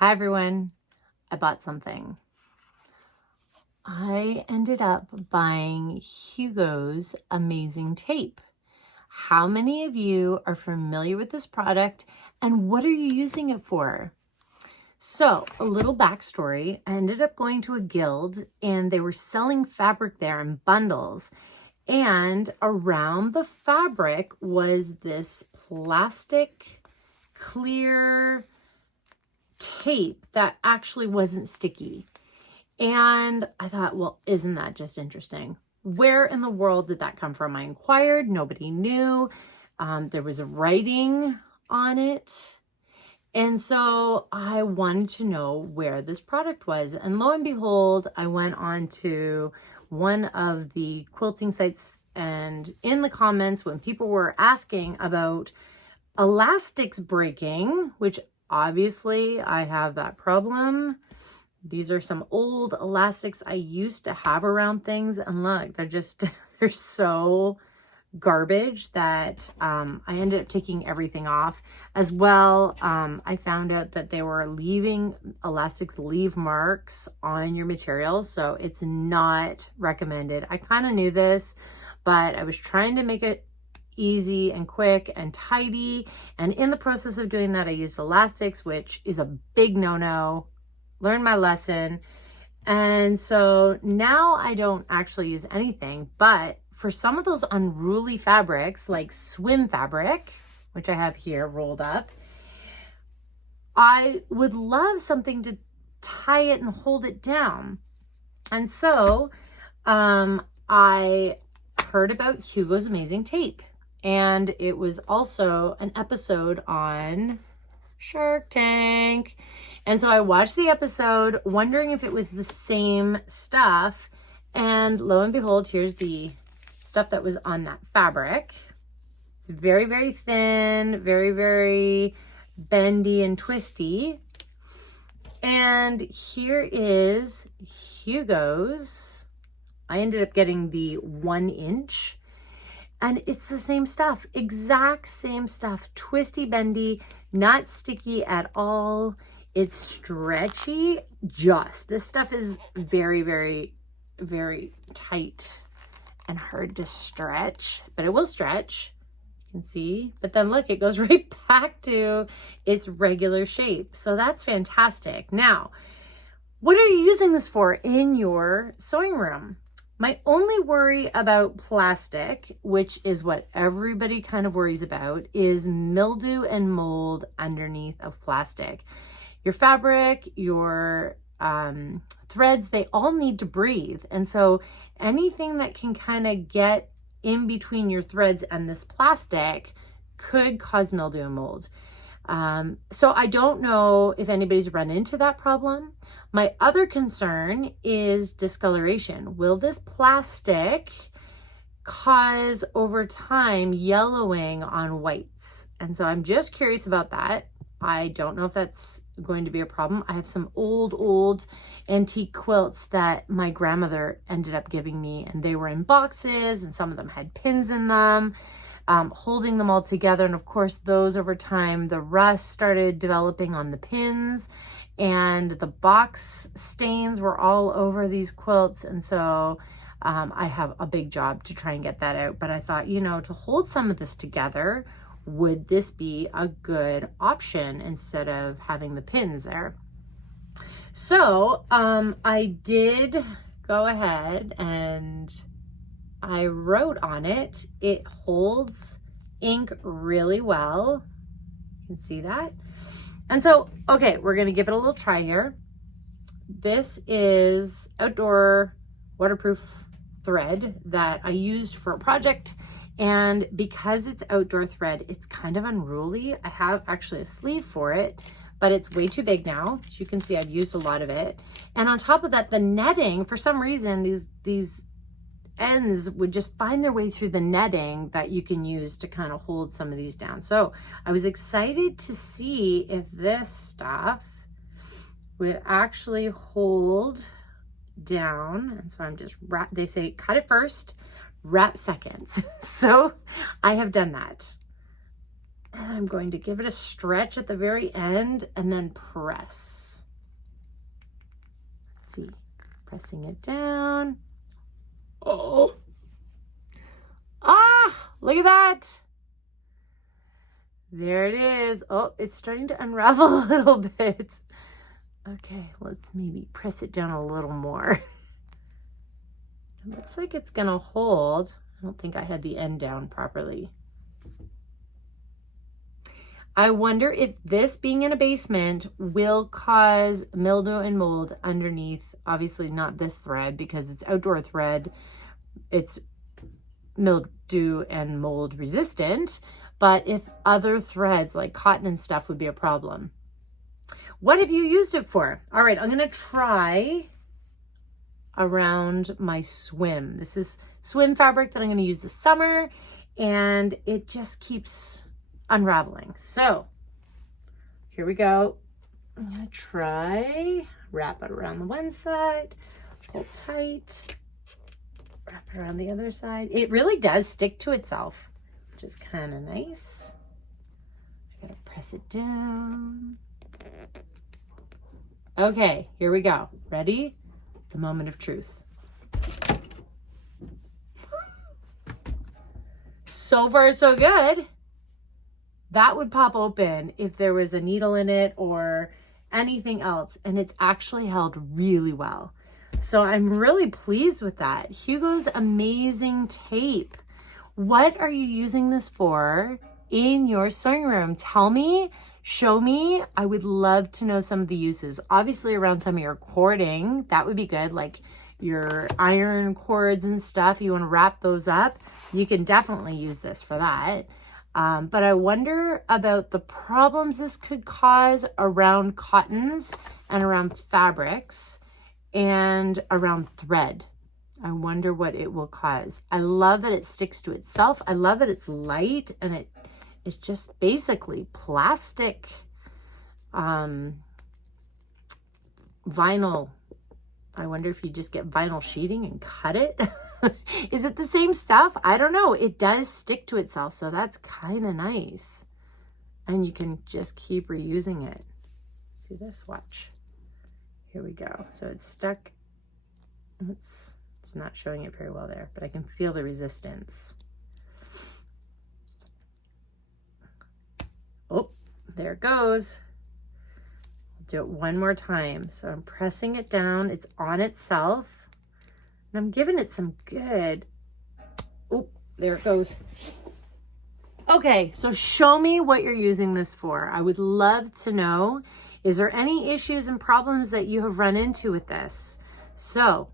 Hi everyone, I bought something. I ended up buying Hugos amazing tape. How many of you are familiar with this product and what are you using it for? So, a little backstory. I ended up going to a guild and they were selling fabric there in bundles. And around the fabric was this plastic clear tape that actually wasn't sticky. And I thought, well, isn't that just interesting? Where in the world did that come from? I inquired, nobody knew. There was a writing on it. And so I wanted to know where this product was. And lo and behold, I went on to one of the quilting sites, and in the comments, when people were asking about elastics breaking, which obviously I have that problem. These are some old elastics I used to have around things, and look, they're so garbage that I ended up taking everything off. As well, I found out that they were elastics leave marks on your materials, so it's not recommended. I kind of knew this, but I was trying to make it easy and quick and tidy, and in the process of doing that, I used elastics, which is a big no-no. Learned my lesson. And so now I don't actually use anything, but for some of those unruly fabrics like swim fabric, which I have here rolled up, I would love something to tie it and hold it down. And so I heard about Hugo's amazing tape, and it was also an episode on Shark Tank. And so I watched the episode wondering if it was the same stuff. And lo and behold, here's the stuff that was on that fabric. It's very, very thin, very, very bendy and twisty. And here is Hugo's. I ended up getting the 1 inch. And it's the same stuff, exact same stuff, twisty, bendy, not sticky at all. It's stretchy, this stuff is very, very, very tight and hard to stretch, but it will stretch, you can see. But then look, it goes right back to its regular shape. So that's fantastic. Now, what are you using this for in your sewing room? My only worry about plastic, which is what everybody kind of worries about, is mildew and mold underneath of plastic. Your fabric, your threads, they all need to breathe. And so anything that can kind of get in between your threads and this plastic could cause mildew and mold. So I don't know if anybody's run into that problem. My other concern is discoloration. Will this plastic cause over time yellowing on whites? And so I'm just curious about that. I don't know if that's going to be a problem. I have some old antique quilts that my grandmother ended up giving me, and they were in boxes, and some of them had pins in them. Holding them all together. And of course, those over time, the rust started developing on the pins, and the box stains were all over these quilts. And so I have a big job to try and get that out. But I thought, to hold some of this together, would this be a good option instead of having the pins there? So I did go ahead and I wrote on it. It holds ink really well. You can see that. And so, okay, we're going to give it a little try here. This is outdoor waterproof thread that I used for a project. And because it's outdoor thread, it's kind of unruly. I have actually a sleeve for it, but it's way too big now. As you can see, I've used a lot of it. And on top of that, the netting, for some reason, these ends would just find their way through the netting that you can use to kind of hold some of these down. So I was excited to see if this stuff would actually hold down. And so I'm just they say cut it first, wrap seconds. So I have done that. And I'm going to give it a stretch at the very end and then press. Let's see, pressing it down. Oh, look at that. There it is. Oh, it's starting to unravel a little bit. Okay, let's maybe press it down a little more. It looks like it's gonna hold. I don't think I had the end down properly. I wonder if this being in a basement will cause mildew and mold underneath. Obviously not this thread because it's outdoor thread. It's mildew and mold resistant, but if other threads like cotton and stuff would be a problem. What have you used it for? All right, I'm gonna try around my swim. This is swim fabric that I'm gonna use this summer, and it just keeps unraveling. So here we go. I'm gonna try, wrap it around the one side, pull tight, wrap it around the other side. It really does stick to itself, which is kind of nice. I gotta press it down. Okay, here we go. Ready? The moment of truth. So far, so good. That would pop open if there was a needle in it or anything else, and it's actually held really well. So I'm really pleased with that. Hugos Amazing Tape. What are you using this for in your sewing room? Tell me, show me. I would love to know some of the uses. Obviously around some of your cording, that would be good. Like your iron cords and stuff, you want to wrap those up. You can definitely use this for that. But I wonder about the problems this could cause around cottons and around fabrics and around thread. I wonder what it will cause. I love that it sticks to itself. I love that it's light and it's just basically plastic vinyl. I wonder if you just get vinyl sheeting and cut it. Is it the same stuff? I don't know. It does stick to itself, so that's kind of nice. And you can just keep reusing it. See this? Watch. Here we go. So it's stuck. It's not showing it very well there, but I can feel the resistance. Oh, there it goes. I'll do it one more time. So I'm pressing it down. It's on itself. And I'm giving it some good, oh, there it goes. Okay, so show me what you're using this for. I would love to know, is there any issues and problems that you have run into with this? So,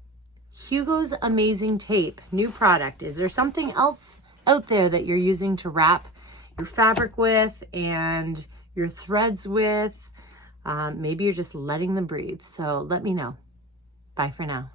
Hugos Amazing Tape, new product. Is there something else out there that you're using to wrap your fabric with and your threads with? Maybe you're just letting them breathe. So let me know. Bye for now.